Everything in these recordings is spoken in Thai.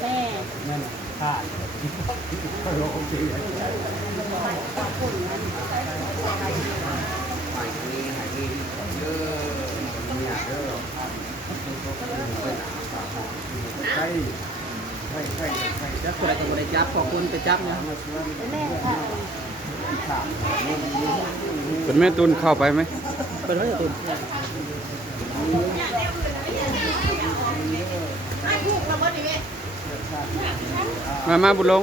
แม่นั่นขาดก็โลกดีใช่จับอะไรก็ไม่ได้จับขอบคุณไปจับเนี่ย แม่ค่ะ เป็นแม่ตุนเข้าไปไหม เป็นไว้ตุนมาบุญลง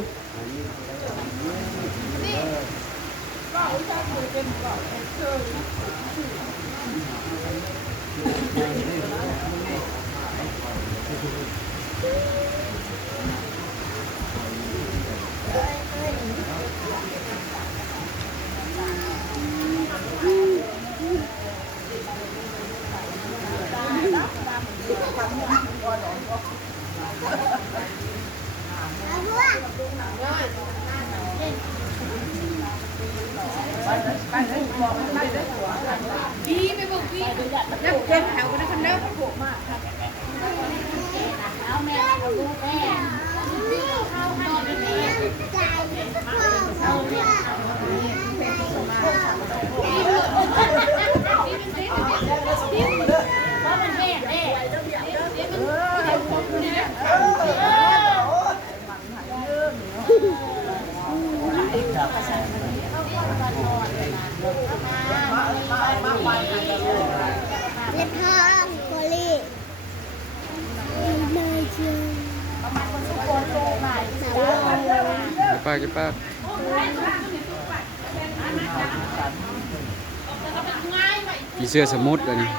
พี่ไปบอกพี่นักเจ็บแถวกันนะคันเด้อโผล่มากครับเอาแม่เอาลูกแม่เข้านอนแม่เอาแม่ว่ามันแม่แม่เล็บทองโคลี่ไม่เชื่อประมาณคนสุโขทัยสาว ป้ากี่ป้ากี่เสื้อสมุดเลยนี่